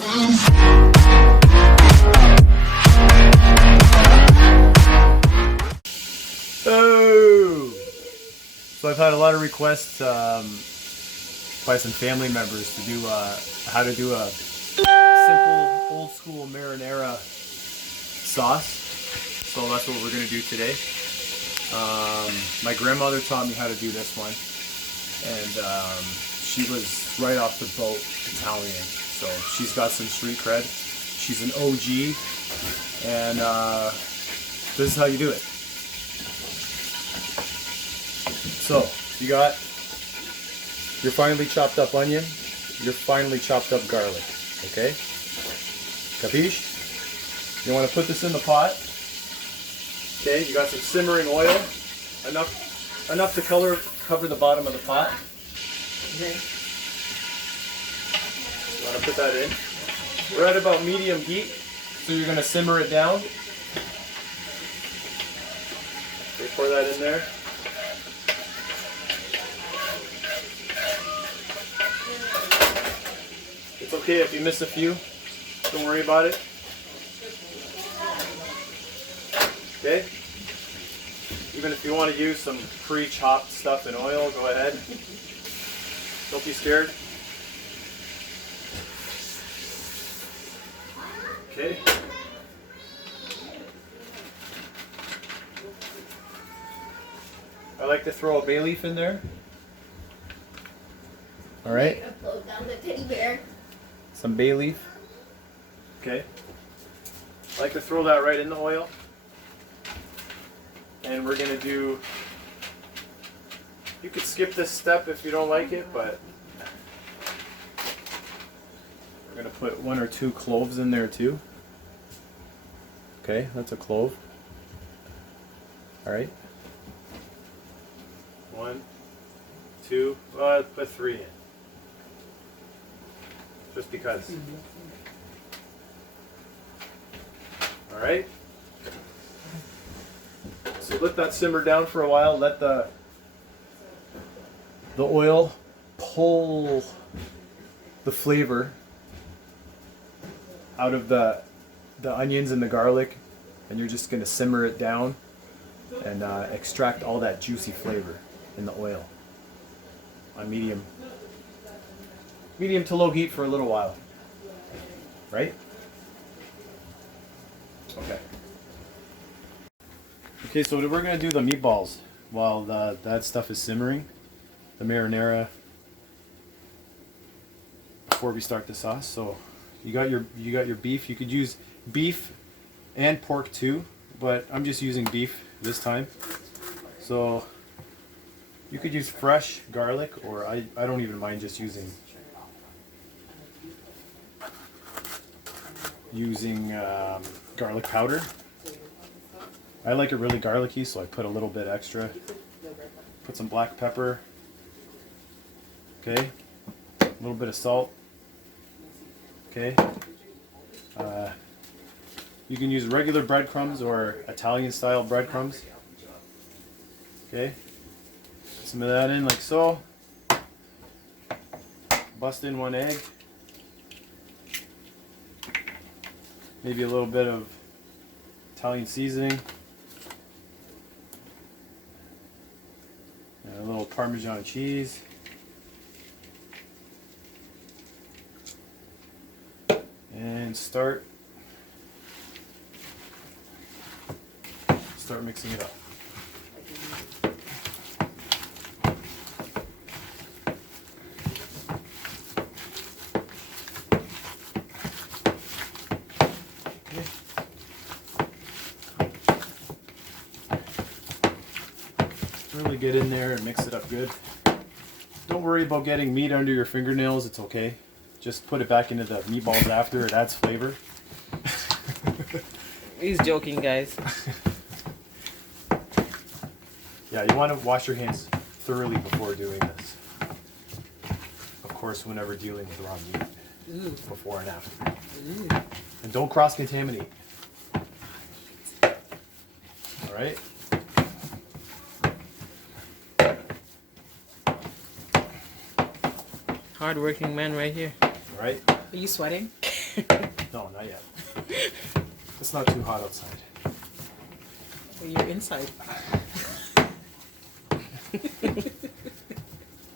Oh! So I've had a lot of requests by some family members to do how to do a simple old school marinara sauce. So that's what we're going to do today. My grandmother taught me how to do this one, and she was right off the boat Italian, so she's got some street cred. She's an OG, and this is how you do it. So you got your finely chopped up onion, your finely chopped up garlic, okay? Capiche? You want to put this in the pot. Okay, you got some simmering oil, enough to cover the bottom of the pot. Okay. You want to put that in. We're at about medium heat, so you're going to simmer it down. Okay, pour that in there. It's okay if you miss a few, don't worry about it. Okay? Even if you want to use some pre-chopped stuff in oil, go ahead. Don't be scared. Okay. I like to throw a bay leaf in there. All right. Down the teddy bear. Some bay leaf. Okay. I like to throw that right in the oil. And we're gonna do, you could skip this step if you don't like it, but we're gonna put 1 or 2 cloves in there too. Okay, that's a clove. All right. 1, 2, well, put 3 in. Just because. All right. So let that simmer down for a while. Let the oil pull the flavor out of the onions and the garlic, and you're just going to simmer it down and extract all that juicy flavor in the oil on medium to low heat for a little while. Right? Okay. Okay, so we're going to do the meatballs while that stuff is simmering, the marinara, before we start the sauce. So you got your beef. You could use beef and pork too, but I'm just using beef this time. So you could use fresh garlic, or I don't even mind just using garlic powder. I like it really garlicky, so I put a little bit extra. Put some black pepper. Okay. A little bit of salt. Okay. You can use regular breadcrumbs or Italian style breadcrumbs. Okay. Put some of that in like so. Bust in 1 egg. Maybe a little bit of Italian seasoning. And a little Parmesan cheese. And start mixing it up. Really get in there and mix it up good. Don't worry about getting meat under your fingernails, it's okay. Just put it back into the meatballs after, it adds flavor. He's joking, guys. Yeah, you want to wash your hands thoroughly before doing this. Of course, whenever dealing with raw meat. Ooh. Before and after. Ooh. And don't cross-contaminate. Alright? Hard-working man right here. Alright? Are you sweating? No, not yet. It's not too hot outside. Well, you're inside.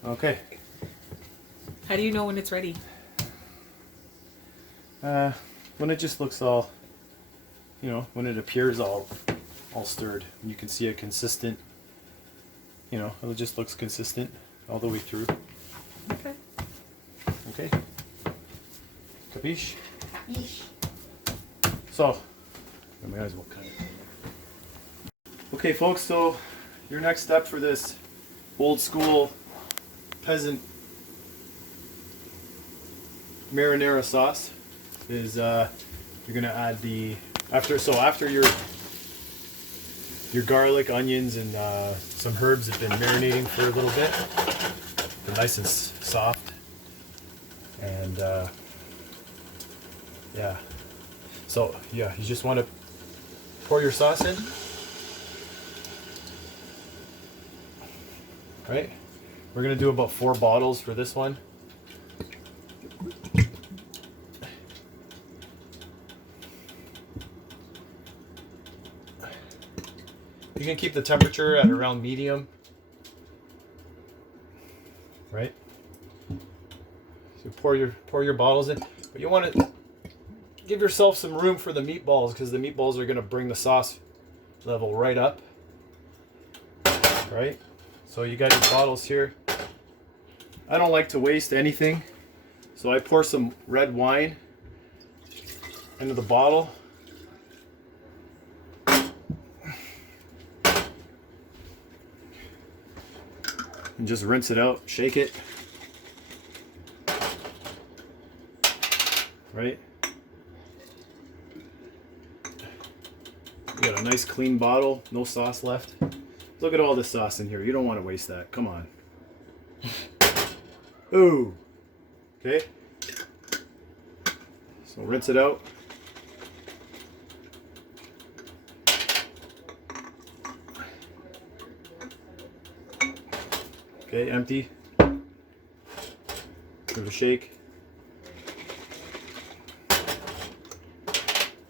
Okay. How do you know when it's ready? When it just looks all, when it appears all stirred, and you can see a consistent, it just looks consistent all the way through. Okay. Okay. Capiche? Yeesh. So, my eyes won't kind of. Okay, folks. So, your next step for this old school peasant marinara sauce is you're gonna add after your garlic, onions, and some herbs have been marinating for a little bit. They're nice and soft, and yeah. So yeah, you just want to pour your sauce in, right? We're gonna do about 4 bottles for this one. You can keep the temperature at around medium, right? So pour your bottles in, but you want to give yourself some room for the meatballs, because the meatballs are going to bring the sauce level right up, right? So you got your bottles here. I don't like to waste anything, so I pour some red wine into the bottle. And just rinse it out, shake it, right? You got a nice clean bottle, no sauce left. Look at all this sauce in here. You don't want to waste that. Come on. Ooh. Okay. So rinse it out. Okay, empty. Give it a shake.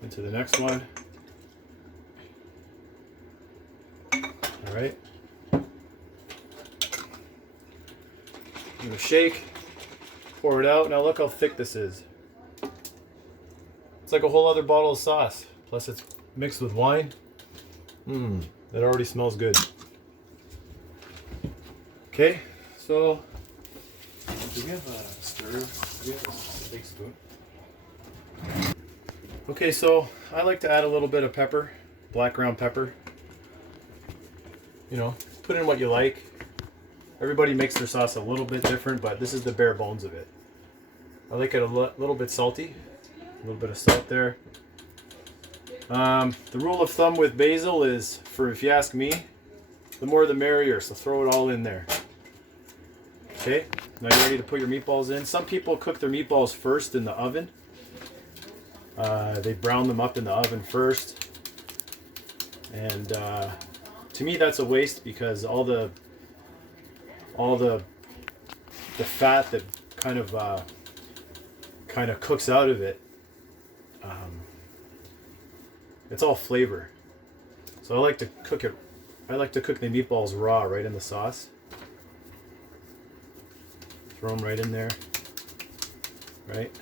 Into the next one. All right. Give it a shake. Pour it out. Now look how thick this is. It's like a whole other bottle of sauce. Plus it's mixed with wine. That already smells good. Okay, so do we have a stir? Do we have a big spoon? Okay, so I like to add a little bit of pepper, black ground pepper. Put in what you like. Everybody makes their sauce a little bit different, but this is the bare bones of it. I like it a little bit salty, a little bit of salt there. The rule of thumb with basil is, if you ask me, the more the merrier, so throw it all in there. Okay, now you're ready to put your meatballs in. Some people cook their meatballs first in the oven. They brown them up in the oven first. And to me that's a waste, because all the fat that kind of cooks out of it, it's all flavor. So I like to cook the meatballs raw right in the sauce. Throw them right in there, right?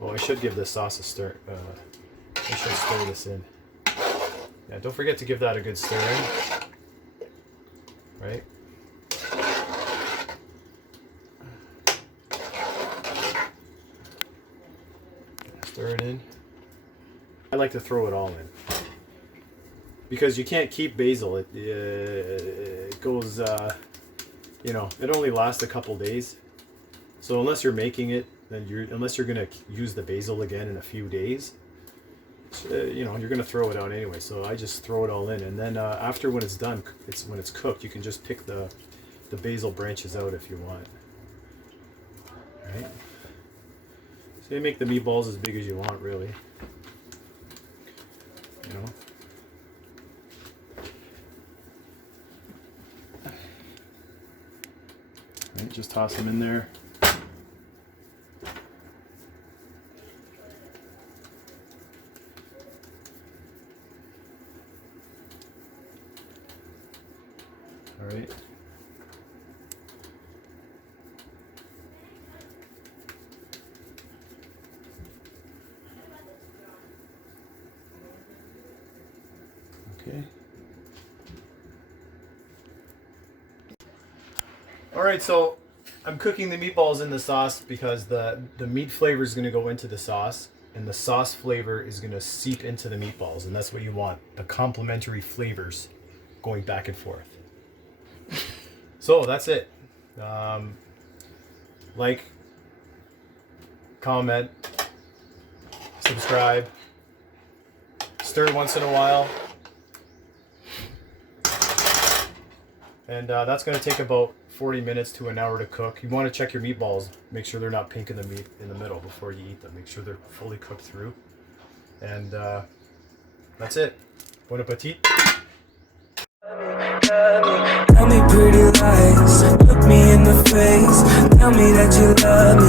Well, I should give this sauce a stir. I should stir this in. Yeah, don't forget to give that a good stir in, right? Stir it in. I like to throw it all in, because you can't keep basil. It goes. It only lasts a couple days. So unless you're making it, unless you're gonna use the basil again in a few days, you're gonna throw it out anyway. So I just throw it all in, and then after, when it's done, when it's cooked, you can just pick the basil branches out if you want. Right? So you make the meatballs as big as you want, really. Right, just toss them in there. Okay. All right, so I'm cooking the meatballs in the sauce because the meat flavor is going to go into the sauce, and the sauce flavor is going to seep into the meatballs, and that's what you want, the complementary flavors going back and forth. So that's it. Like, comment, subscribe, stir once in a while, and that's going to take about 40 minutes to an hour to cook. You want to check your meatballs, make sure they're not pink in the meat in the middle before you eat them. Make sure they're fully cooked through, and that's it. Bon appetit. Tell me pretty lies, look me in the face. Tell me that you love me.